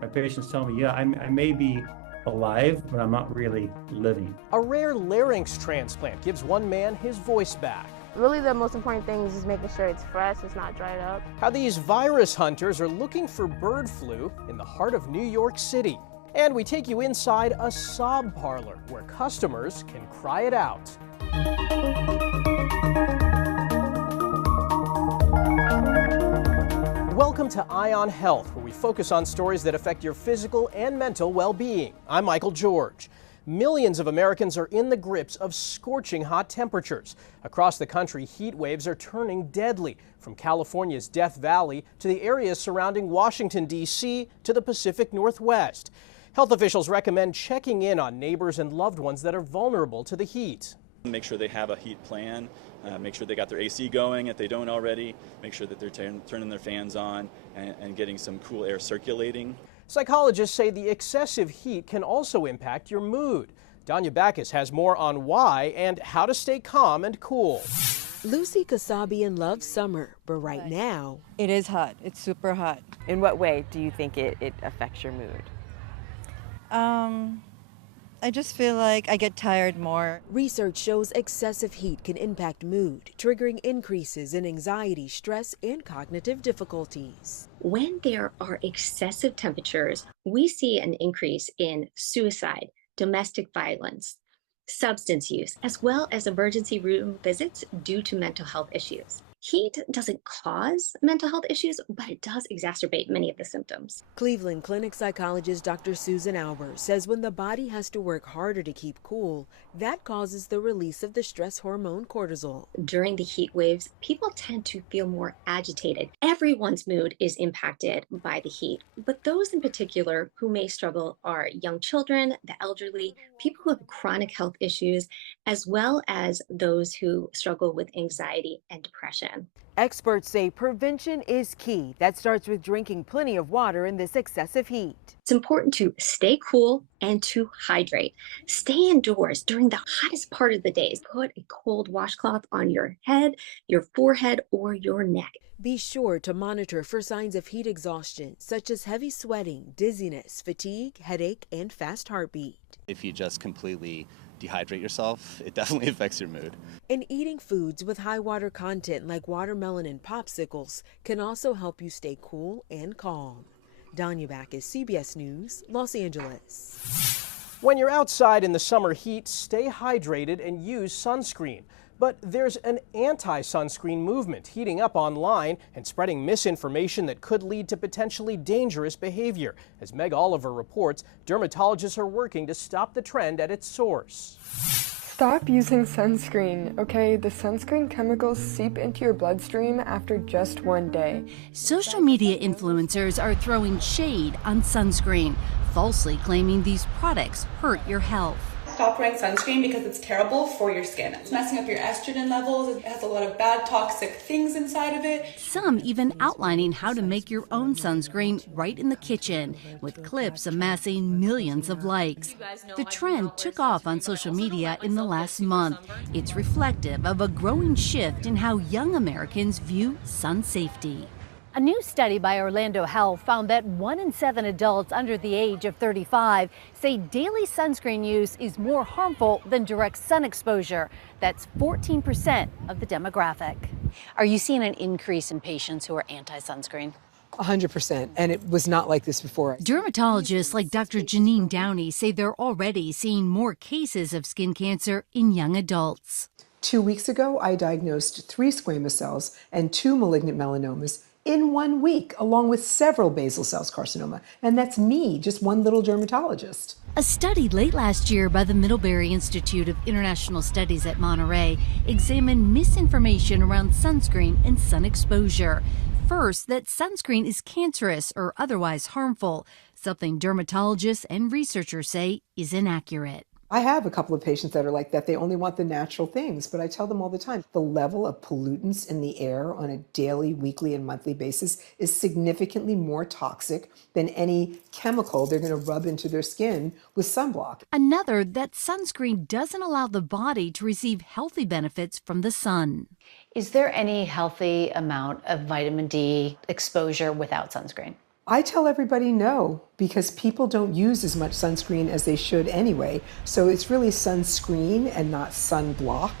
My patients tell me, yeah, I may be alive, but I'm not really living. A rare larynx transplant gives one man his voice back. Really, the most important thing is just making sure it's fresh, it's not dried up. How these virus hunters are looking for bird flu in the heart of New York City. And we take you inside a sob parlor where customers can cry it out. Welcome to Eye on Health, where we focus on stories that affect your physical and mental well-being. I'm Michael George. Millions of Americans are in the grips of scorching hot temperatures. Across the country, heat waves are turning deadly, from California's Death Valley to the areas surrounding Washington, D.C. to the Pacific Northwest. Health officials recommend checking in on neighbors and loved ones that are vulnerable to the heat. Make sure they have a heat plan, make sure they got their AC going if they don't already, make sure that they're turning their fans on and getting some cool air circulating. Psychologists say the excessive heat can also impact your mood. Danya Backus has more on why and how to stay calm and cool. Lucy Kasabian loves summer, but right now it is hot. It's super hot. In what way do you think it affects your mood? I just feel like I get tired more. Research shows excessive heat can impact mood, triggering increases in anxiety, stress, and cognitive difficulties. When there are excessive temperatures, we see an increase in suicide, domestic violence, substance use, as well as emergency room visits due to mental health issues. Heat doesn't cause mental health issues, but it does exacerbate many of the symptoms. Cleveland Clinic psychologist Dr. Susan Auber says when the body has to work harder to keep cool, that causes the release of the stress hormone cortisol. During the heat waves, people tend to feel more agitated. Everyone's mood is impacted by the heat, but those in particular who may struggle are young children, the elderly, people who have chronic health issues, as well as those who struggle with anxiety and depression. Experts say prevention is key. That starts with drinking plenty of water in this excessive heat. It's important to stay cool and to hydrate. Stay indoors during the hottest part of the days. Put a cold washcloth on your head, your forehead, or your neck. Be sure to monitor for signs of heat exhaustion, such as heavy sweating, dizziness, fatigue, headache, and fast heartbeat. If you just completely dehydrate yourself, it definitely affects your mood. And eating foods with high water content like watermelon and popsicles can also help you stay cool and calm. Danya Backus, CBS News, Los Angeles. When you're outside in the summer heat, stay hydrated and use sunscreen. But there's an anti-sunscreen movement heating up online and spreading misinformation that could lead to potentially dangerous behavior. As Meg Oliver reports, dermatologists are working to stop the trend at its source. Stop using sunscreen, okay? The sunscreen chemicals seep into your bloodstream after just one day. Social media influencers are throwing shade on sunscreen, falsely claiming these products hurt your health. Stop wearing sunscreen because it's terrible for your skin. It's messing up your estrogen levels. It has a lot of bad toxic things inside of it. Some even outlining how to make your own sunscreen right in the kitchen, with clips amassing millions of likes. The trend took off on social media in the last month. It's reflective of a growing shift in how young Americans view sun safety. A new study by Orlando Health found that 1 in 7 adults under the age of 35 say daily sunscreen use is more harmful than direct sun exposure. That's 14% of the demographic. Are you seeing an increase in patients who are anti-sunscreen? 100%, and it was not like this before. Dermatologists like Dr. Janine Downey say they're already seeing more cases of skin cancer in young adults. 2 weeks ago, I diagnosed 3 squamous cells and 2 malignant melanomas in 1 week, along with several basal cell carcinoma. And that's me, just one little dermatologist. A study late last year by the Middlebury Institute of International Studies at Monterey examined misinformation around sunscreen and sun exposure. First, that sunscreen is cancerous or otherwise harmful, something dermatologists and researchers say is inaccurate. I have a couple of patients that are like that. They only want the natural things, but I tell them all the time, the level of pollutants in the air on a daily, weekly, and monthly basis is significantly more toxic than any chemical they're going to rub into their skin with sunblock. Another, that sunscreen doesn't allow the body to receive healthy benefits from the sun. Is there any healthy amount of vitamin D exposure without sunscreen? I tell everybody no, because people don't use as much sunscreen as they should anyway. So it's really sunscreen and not sunblock,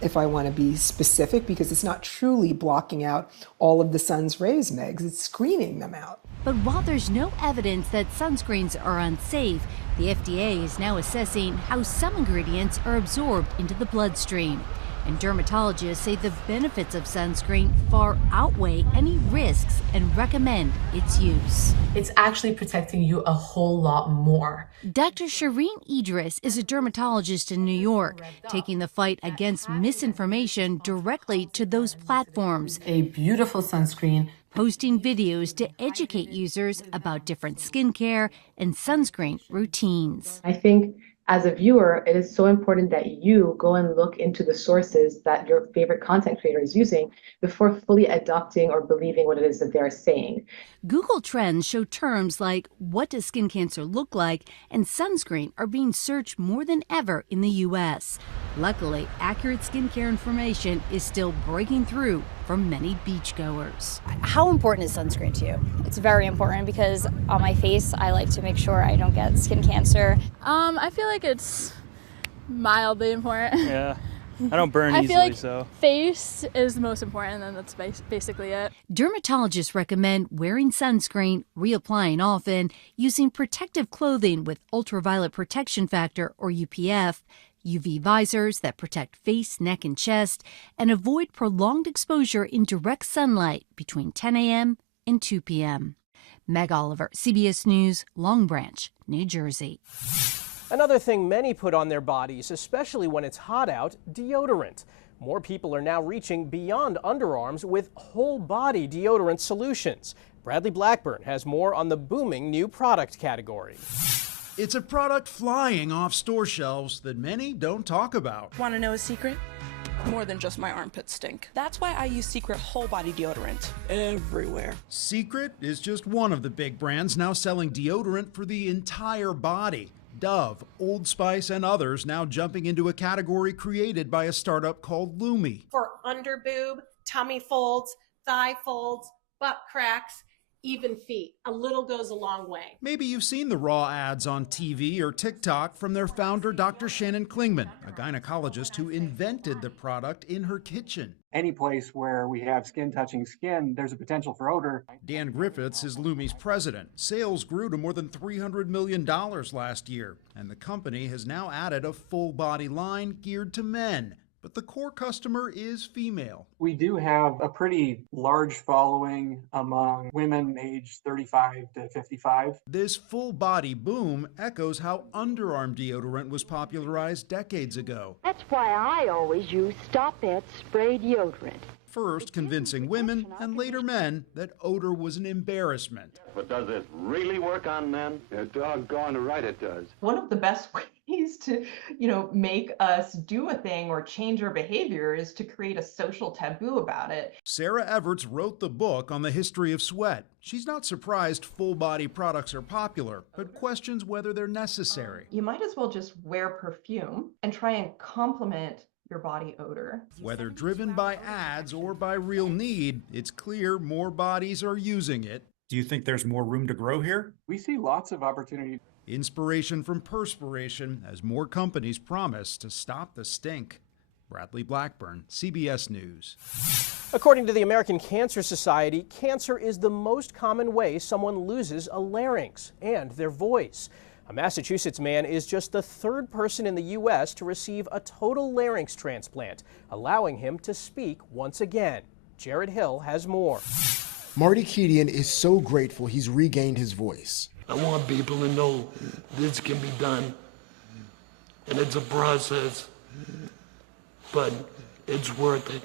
if I want to be specific, because it's not truly blocking out all of the sun's rays, Megs. It's screening them out. But while there's no evidence that sunscreens are unsafe, the FDA is now assessing how some ingredients are absorbed into the bloodstream. And dermatologists say the benefits of sunscreen far outweigh any risks and recommend its use. It's actually protecting you a whole lot more. Dr. Shireen Idris is a dermatologist in New York, taking the fight against misinformation directly to those platforms. A beautiful sunscreen. Posting videos to educate users about different skincare and sunscreen routines. I think as a viewer, it is so important that you go and look into the sources that your favorite content creator is using before fully adopting or believing what it is that they're saying. Google Trends show terms like "what does skin cancer look like" and sunscreen are being searched more than ever in the U.S. Luckily, accurate skincare information is still breaking through for many beachgoers. How important is sunscreen to you? It's very important because on my face, I like to make sure I don't get skin cancer. I feel like it's mildly important. Yeah. I don't burn I easily, feel like so. face is the most important, and then that's basically it. Dermatologists recommend wearing sunscreen, reapplying often, using protective clothing with ultraviolet protection factor or UPF, UV visors that protect face, neck, and chest, and avoid prolonged exposure in direct sunlight between 10 a.m. and 2 p.m. Meg Oliver, CBS News, Long Branch, New Jersey. Another thing many put on their bodies, especially when it's hot out, deodorant. More people are now reaching beyond underarms with whole body deodorant solutions. Bradley Blackburn has more on the booming new product category. It's a product flying off store shelves that many don't talk about. Want to know a secret? More than just my armpits stink. That's why I use Secret whole body deodorant everywhere. Secret is just one of the big brands now selling deodorant for the entire body. Dove, Old Spice, and others now jumping into a category created by a startup called Lumi. For under boob, tummy folds, thigh folds, butt cracks, even feet. A little goes a long way. Maybe you've seen the raw ads on TV or TikTok from their founder, Dr. Shannon Klingman, a gynecologist who invented the product in her kitchen. Any place where we have skin touching skin, there's a potential for odor. Dan Griffiths is Lumi's president. Sales grew to more than $300 million last year, and the company has now added a full body line geared to men. But the core customer is female. We do have a pretty large following among women aged 35 to 55. This full body boom echoes how underarm deodorant was popularized decades ago. That's why I always use Stop It spray deodorant. First convincing women and later men that odor was an embarrassment. But does this really work on men? Yeah, doggone right it does. One of the best ways to, make us do a thing or change our behavior is to create a social taboo about it. Sarah Everts wrote the book on the history of sweat. She's not surprised full-body products are popular, but questions whether they're necessary. You might as well just wear perfume and try and complement your body odor. Whether driven by ads or by real need, it's clear more bodies are using it. Do you think there's more room to grow here? We see lots of opportunity. Inspiration from perspiration as more companies promise to stop the stink. Bradley Blackburn, CBS News. According to the American Cancer Society, cancer is the most common way someone loses a larynx and their voice. A Massachusetts man is just the third person in the U.S. to receive a total larynx transplant, allowing him to speak once again. Jared Hill has more. Marty Keating is so grateful he's regained his voice. I want people to know this can be done, and it's a process, but it's worth it.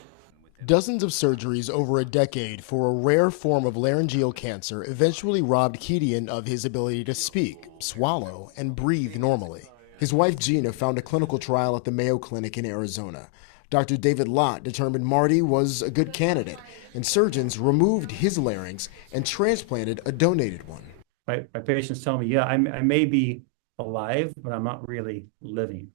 Dozens of surgeries over a decade for a rare form of laryngeal cancer eventually robbed Keating of his ability to speak, swallow, and breathe normally. His wife Gina found a clinical trial at the Mayo Clinic in Arizona. Dr. David Lott determined Marty was a good candidate, and surgeons removed his larynx and transplanted a donated one. My patients tell me, yeah, I may be alive, but I'm not really living.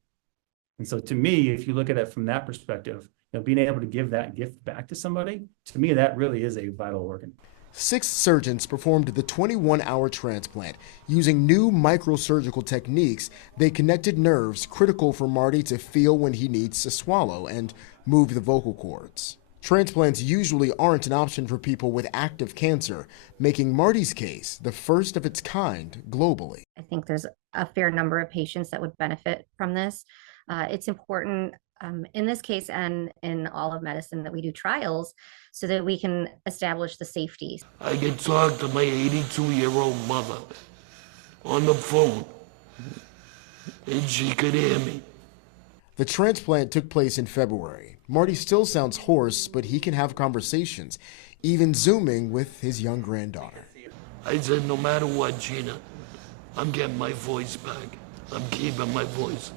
And so to me, if you look at it from that perspective, being able to give that gift back to somebody, to me, that really is a vital organ. 6 surgeons performed the 21-hour transplant. Using new microsurgical techniques, they connected nerves critical for Marty to feel when he needs to swallow and move the vocal cords. Transplants usually aren't an option for people with active cancer, making Marty's case the first of its kind globally. I think there's a fair number of patients that would benefit from this. It's important in this case and in all of medicine that we do trials so that we can establish the safety. I could talk to my 82-year-old mother on the phone, and she could hear me. The transplant took place in February. Marty still sounds hoarse, but he can have conversations, even Zooming with his young granddaughter. I said, no matter what, Gina, I'm getting my voice back. I'm keeping my voice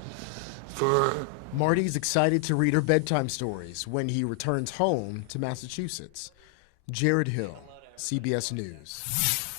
for her. Marty's excited to read her bedtime stories when he returns home to Massachusetts. Jared Hill, CBS News.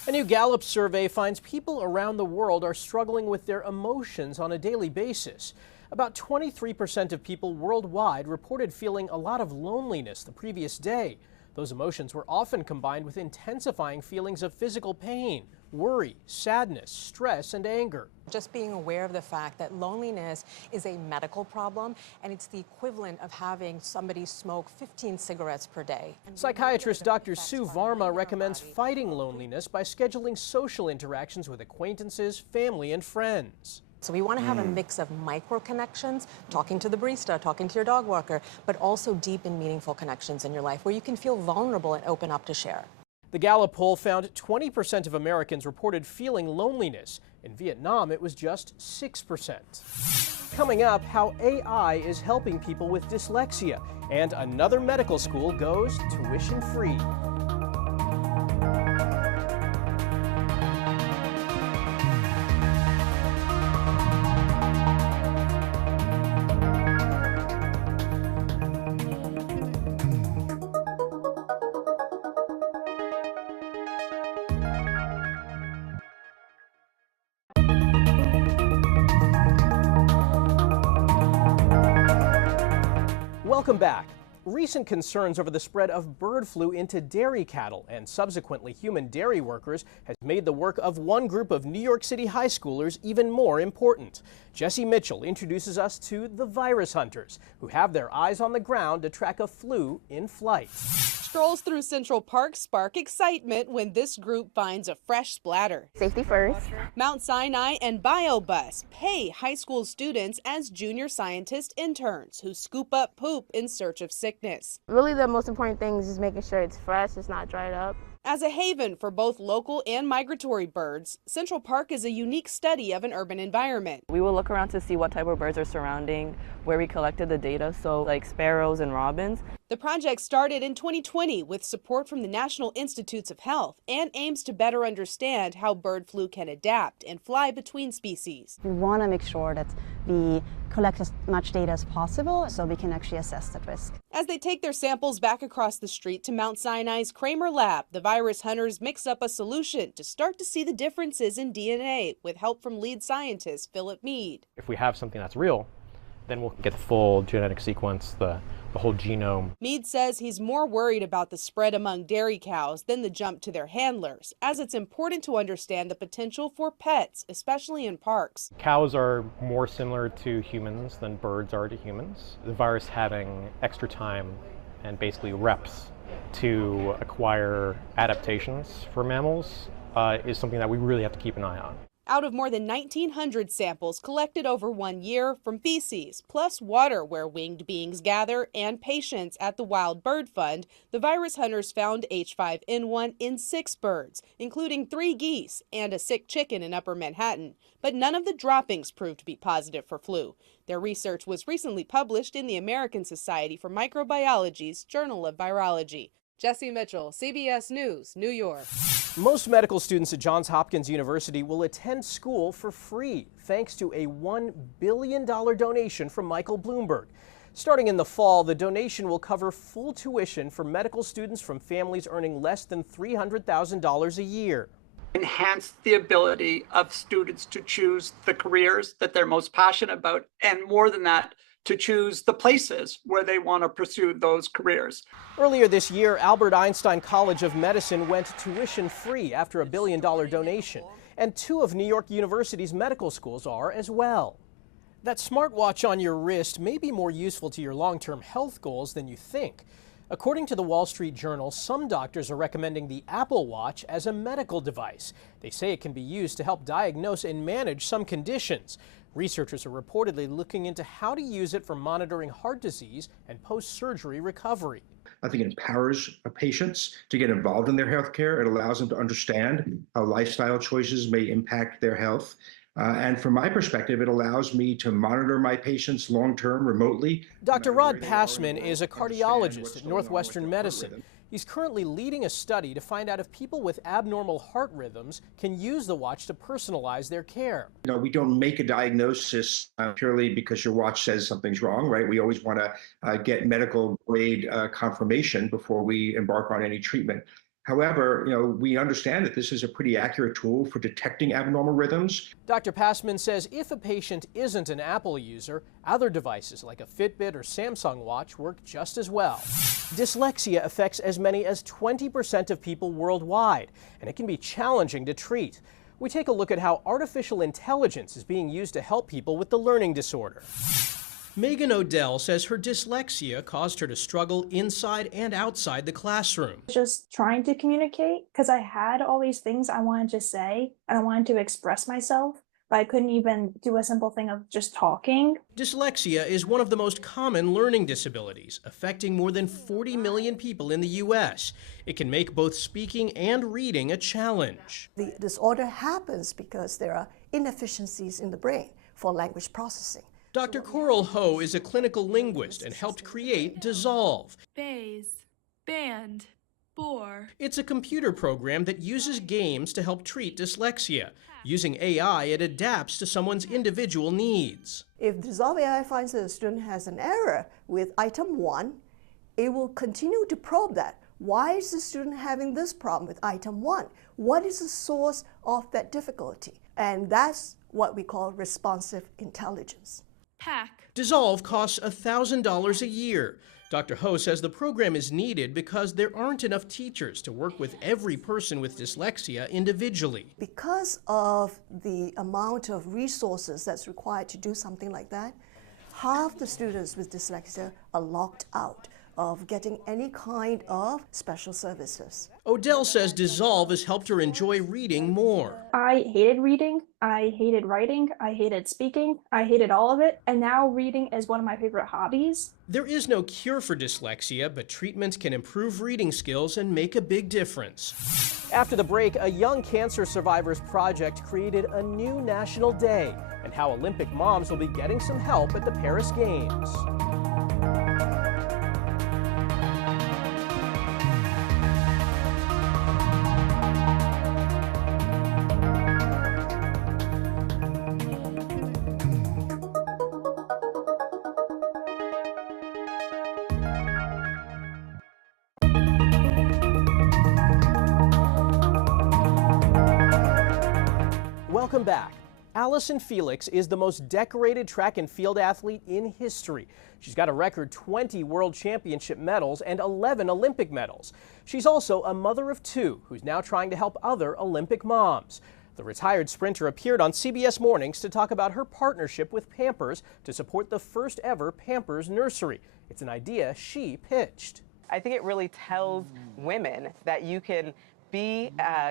A new Gallup survey finds people around the world are struggling with their emotions on a daily basis. About 23% of people worldwide reported feeling a lot of loneliness the previous day. Those emotions were often combined with intensifying feelings of physical pain, worry, sadness, stress, and anger. Just being aware of the fact that loneliness is a medical problem, and it's the equivalent of having somebody smoke 15 cigarettes per day. Psychiatrist Dr. Sue Varma recommends fighting loneliness by scheduling social interactions with acquaintances, family, and friends. So we want to have a mix of micro connections, talking to the barista, talking to your dog walker, but also deep and meaningful connections in your life where you can feel vulnerable and open up to share. The Gallup poll found 20% of Americans reported feeling loneliness. In Vietnam, it was just 6%. Coming up, how AI is helping people with dyslexia, and another medical school goes tuition-free. Welcome back. Recent concerns over the spread of bird flu into dairy cattle and subsequently human dairy workers has made the work of one group of New York City high schoolers even more important. Jesse Mitchell introduces us to the virus hunters, who have their eyes on the ground to track a flu in flight. Strolls through Central Park spark excitement when this group finds a fresh splatter. Safety first. Mount Sinai and BioBus pay high school students as junior scientist interns who scoop up poop in search of sickness. Really, the most important thing is just making sure it's fresh, it's not dried up. As a haven for both local and migratory birds, Central Park is a unique study of an urban environment. We will look around to see what type of birds are surrounding where we collected the data, so like sparrows and robins. The project started in 2020 with support from the National Institutes of Health and aims to better understand how bird flu can adapt and fly between species. We want to make sure that we collect as much data as possible so we can actually assess that risk. As they take their samples back across the street to Mount Sinai's Kramer lab, the virus hunters mix up a solution to start to see the differences in DNA with help from lead scientist Philip Mead. If we have something that's real, then we'll get the full genetic sequence, the whole genome. Mead says he's more worried about the spread among dairy cows than the jump to their handlers, as it's important to understand the potential for pets, especially in parks. Cows are more similar to humans than birds are to humans. The virus having extra time and basically reps to acquire adaptations for mammals is something that we really have to keep an eye on. Out of more than 1,900 samples collected over 1 year from feces, plus water where winged beings gather, and patients at the Wild Bird Fund, the virus hunters found H5N1 in 6 birds, including 3 geese and a sick chicken in Upper Manhattan. But none of the droppings proved to be positive for flu. Their research was recently published in the American Society for Microbiology's Journal of Virology. Jesse Mitchell, CBS News, New York. Most medical students at Johns Hopkins University will attend school for free, thanks to a $1 billion donation from Michael Bloomberg. Starting in the fall, the donation will cover full tuition for medical students from families earning less than $300,000 a year. Enhance the ability of students to choose the careers that they're most passionate about, and more than that, to choose the places where they want to pursue those careers. Earlier this year, Albert Einstein College of Medicine went tuition-free after a $1 billion donation, and 2 of New York University's medical schools are as well. That smartwatch on your wrist may be more useful to your long-term health goals than you think. According to the Wall Street Journal, some doctors are recommending the Apple Watch as a medical device. They say it can be used to help diagnose and manage some conditions. Researchers are reportedly looking into how to use it for monitoring heart disease and post-surgery recovery. I think it empowers patients to get involved in their health care. It allows them to understand how lifestyle choices may impact their health. And from my perspective, it allows me to monitor my patients long-term remotely. Dr. Rod Passman is a cardiologist at Northwestern Medicine. He's currently leading a study to find out if people with abnormal heart rhythms can use the watch to personalize their care. You know, we don't make a diagnosis purely because your watch says something's wrong, right? We always want to get medical grade confirmation before we embark on any treatment. However, you know, we understand that this is a pretty accurate tool for detecting abnormal rhythms. Dr. Passman says if a patient isn't an Apple user, other devices like a Fitbit or Samsung watch work just as well. Dyslexia affects as many as 20% of people worldwide, and it can be challenging to treat. We take a look at how artificial intelligence is being used to help people with the learning disorder. Megan Odell says her dyslexia caused her to struggle inside and outside the classroom. Just trying to communicate, because I had all these things I wanted to say and I wanted to express myself, but I couldn't even do a simple thing of just talking. Dyslexia is one of the most common learning disabilities, affecting more than 40 million people in the U.S. It can make both speaking and reading a challenge. The disorder happens because there are inefficiencies in the brain for language processing. Dr. Coral Ho is a clinical linguist and helped create Dissolve. Bays, band, bore. It's a computer program that uses games to help treat dyslexia. Using AI, it adapts to someone's individual needs. If Dissolve AI finds that a student has an error with item 1, it will continue to probe that. Why is the student having this problem with item 1? What is the source of that difficulty? And that's what we call responsive intelligence. Dissolve costs $1,000 a year. Dr. Ho says the program is needed because there aren't enough teachers to work with every person with dyslexia individually. Because of the amount of resources that's required to do something like that, half the students with dyslexia are locked out of getting any kind of special services. Odell says Dissolve has helped her enjoy reading more. I hated reading, I hated writing, I hated speaking, I hated all of it, and now reading is one of my favorite hobbies. There is no cure for dyslexia, but treatments can improve reading skills and make a big difference. After the break, a Young Cancer Survivors Project created a new national day, and how Olympic moms will be getting some help at the Paris Games. Welcome back. Allison Felix is the most decorated track and field athlete in history. She's got a record 20 World Championship medals and 11 Olympic medals. She's also a mother of 2 who's now trying to help other Olympic moms. The retired sprinter appeared on CBS Mornings to talk about her partnership with Pampers to support the first ever Pampers nursery. It's an idea she pitched. I think it really tells women that you can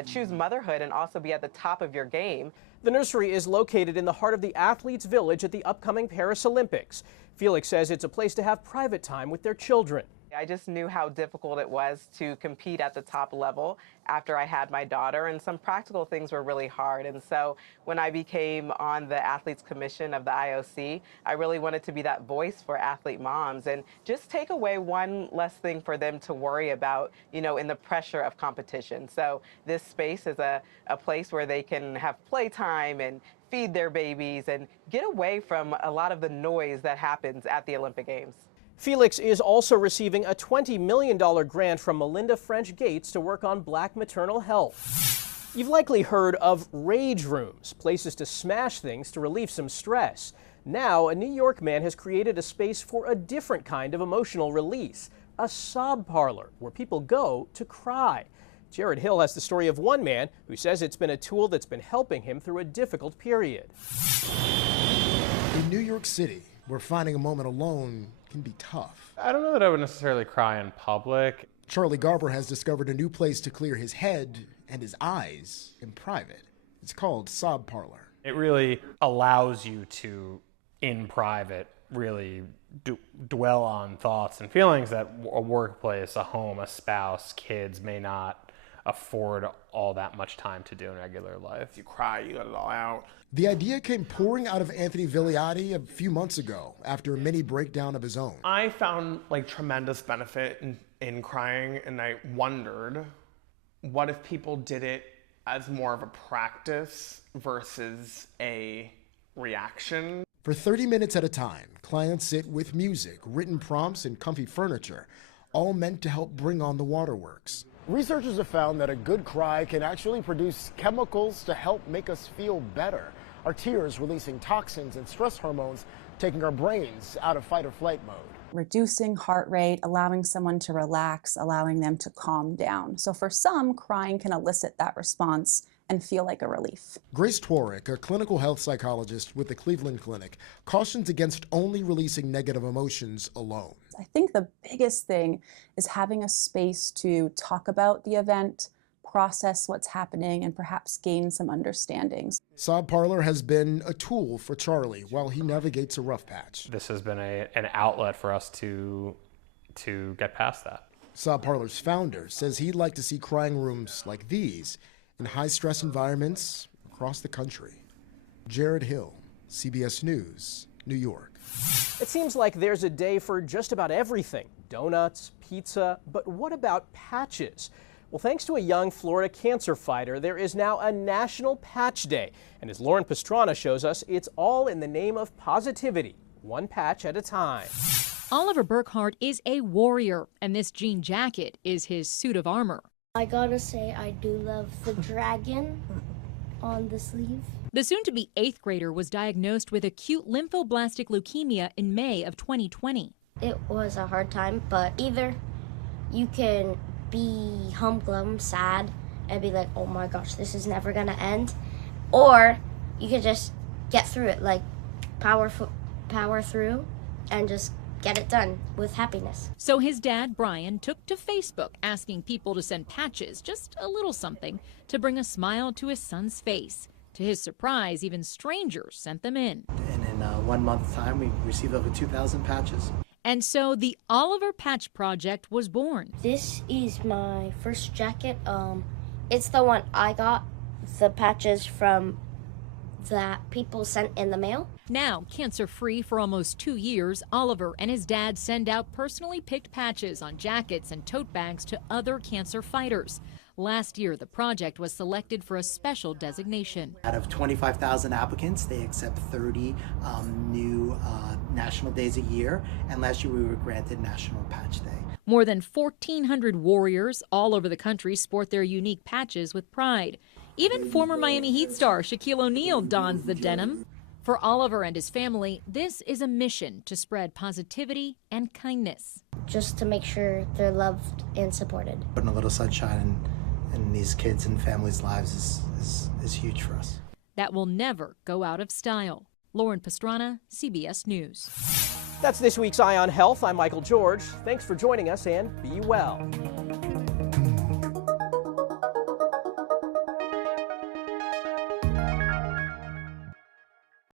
choose motherhood and also be at the top of your game. The nursery is located in the heart of the athletes' village at the upcoming Paris Olympics. Felix says it's a place to have private time with their children. I just knew how difficult it was to compete at the top level after I had my daughter, and some practical things were really hard. And so when I became on the Athletes Commission of the IOC, I really wanted to be that voice for athlete moms and just take away one less thing for them to worry about, you know, in the pressure of competition. So this space is a place where they can have playtime and feed their babies and get away from a lot of the noise that happens at the Olympic Games. Felix is also receiving a $20 million grant from Melinda French Gates to work on Black maternal health. You've likely heard of rage rooms, places to smash things to relieve some stress. Now, a New York man has created a space for a different kind of emotional release, a sob parlor where people go to cry. Jared Hill has the story of one man who says it's been a tool that's been helping him through a difficult period. In New York City, where finding a moment alone can be tough. I don't know that I would necessarily cry in public. Charlie Garber has discovered a new place to clear his head and his eyes in private. It's called Sob Parlor. It really allows you to, in private, really dwell on thoughts and feelings that a workplace, a home, a spouse, kids may not afford all that much time to do in regular life. You cry, you let it all out. The idea came pouring out of Anthony Vigliotti a few months ago after a mini breakdown of his own. I found tremendous benefit in crying, and I wondered, what if people did it as more of a practice versus a reaction? For 30 minutes at a time, clients sit with music, written prompts, and comfy furniture, all meant to help bring on the waterworks. Researchers have found that a good cry can actually produce chemicals to help make us feel better. Our tears releasing toxins and stress hormones, taking our brains out of fight or flight mode. Reducing heart rate, allowing someone to relax, allowing them to calm down. So for some, crying can elicit that response and feel like a relief. Grace Tworick, a clinical health psychologist with the Cleveland Clinic, cautions against only releasing negative emotions alone. I think the biggest thing is having a space to talk about the event, process what's happening, and perhaps gain some understandings. Sob Parlor has been a tool for Charlie while he navigates a rough patch. This has been an outlet for us to get past that. Sob Parlor's founder says he'd like to see crying rooms like these in high-stress environments across the country. Jared Hill, CBS News, New York. It seems like there's a day for just about everything. Donuts, pizza, but what about patches? Well, thanks to a young Florida cancer fighter, there is now a National Patch Day. And as Lauren Pastrana shows us, it's all in the name of positivity, one patch at a time. Oliver Burkhart is a warrior, and this jean jacket is his suit of armor. I gotta say, I do love the dragon on the sleeve. The soon-to-be 8th grader was diagnosed with acute lymphoblastic leukemia in May of 2020. It was a hard time, but either you can be humglum, sad, and be like, oh my gosh, this is never gonna end, or you can just get through it, like power through and just get it done with happiness. So his dad, Brian, took to Facebook asking people to send patches, just a little something, to bring a smile to his son's face. To his surprise, even strangers sent them in. And in 1 month's time, we received over 2,000 patches. And so the Oliver Patch Project was born. This is my first jacket. It's the one I got, the patches from that people sent in the mail. Now, cancer-free for almost 2 years, Oliver and his dad send out personally picked patches on jackets and tote bags to other cancer fighters. Last year, the project was selected for a special designation. Out of 25,000 applicants, they accept 30 new national days a year, and last year we were granted National Patch Day. More than 1,400 warriors all over the country sport their unique patches with pride. Even former Miami Heat star Shaquille O'Neal dons the denim. For Oliver and his family, this is a mission to spread positivity and kindness. Just to make sure they're loved and supported. Putting a little sunshine in these kids' and families' lives is huge for us. That will never go out of style. Lauren Pastrana, CBS News. That's this week's Eye on Health. I'm Michael George. Thanks for joining us, and be well.